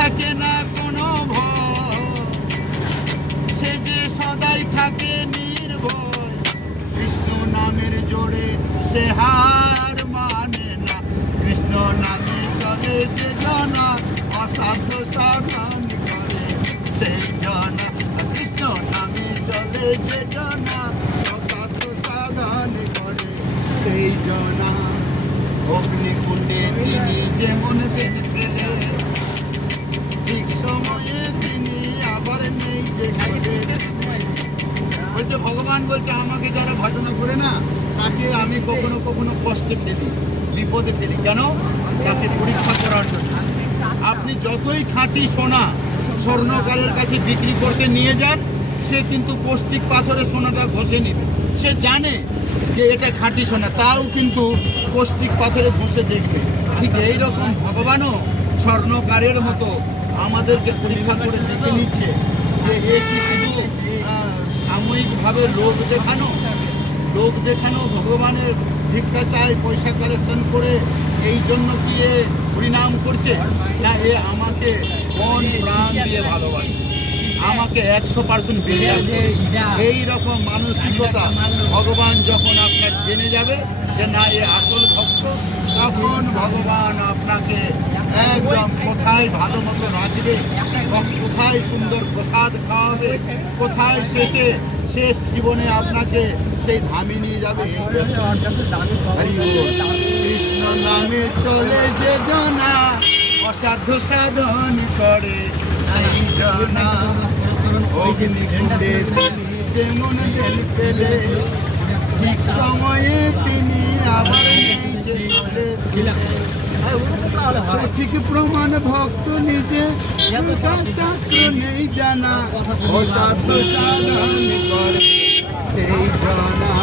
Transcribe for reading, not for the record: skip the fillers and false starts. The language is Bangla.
থাকে না কোনো ভয়, সে যে সদাই থাকে নির্ভয়। কৃষ্ণ নামের জোরে সে হার মানে না, কৃষ্ণ নামে চলে যে জনা অসাধ্য সাধন করে সেই জনা। কৃষ্ণ নামে চলে যে জনা অসাধ্য সাধন করে সেই জনা। অগ্নিকুণ্ডে তিনি যেমন দিন পেলে, ঠিক সময়ে তিনি আবার নেই যে ঘটে। বলছে ভগবান বলছে আমাকে যারা ভজনা করে না তাকে আমি কখনো কখনো কষ্টে ফেলি, বিপদে ফেলি। কেন? তাকে পরীক্ষা করার জন্য। আপনি যতই খাঁটি সোনা স্বর্ণকারের কাছে বিক্রি করতে নিয়ে যান, সে কিন্তু পৌষ্টিক পাথরে সোনাটা ঘষে নেবে। সে জানে যে এটা খাঁটি সোনা, তাও কিন্তু পৌষ্টিক পাথরে ঘষে দেখবে। ঠিক এইরকম ভগবানও স্বর্ণকারের মতো আমাদেরকে পরীক্ষা করে দেখে নিচ্ছে যে এ কি শুধু সাময়িকভাবে লোক দেখানো ভগবানের ভিক্ষা চায়, পয়সা কালেকশন করে এই জন্য কি এ পরিণাম করছে, না এ আমাকে মন প্রাণ দিয়ে ভালোবাসে, আমাকে 100% বিশ্বাস করে। এইরকম মানসিকতা ভগবান যখন আপনার জেনে যাবে যে না এ আসল ভক্ত, তখন ভগবান আপনাকে একদম কোথায় ভালো মতো রাখবে, কোথায় সুন্দর প্রসাদ খাওয়াবে, কোথায় শেষ জীবনে আপনাকে সেই ধামে নিয়ে যাবে। কৃষ্ণ নামে চলে যে জনা অসাধ্য সাধন করে সেই জনা। অগ্নিকুণ্ডে তিনি যেমন দিন পেলে, ঠিক সময়ে তিনি আবার নেই যে বলে। সঠিক প্রমাণ ভক্ত নিজে, শাস্ত্র নেই জানা অসাধ্য সাধন করে সেই জনা।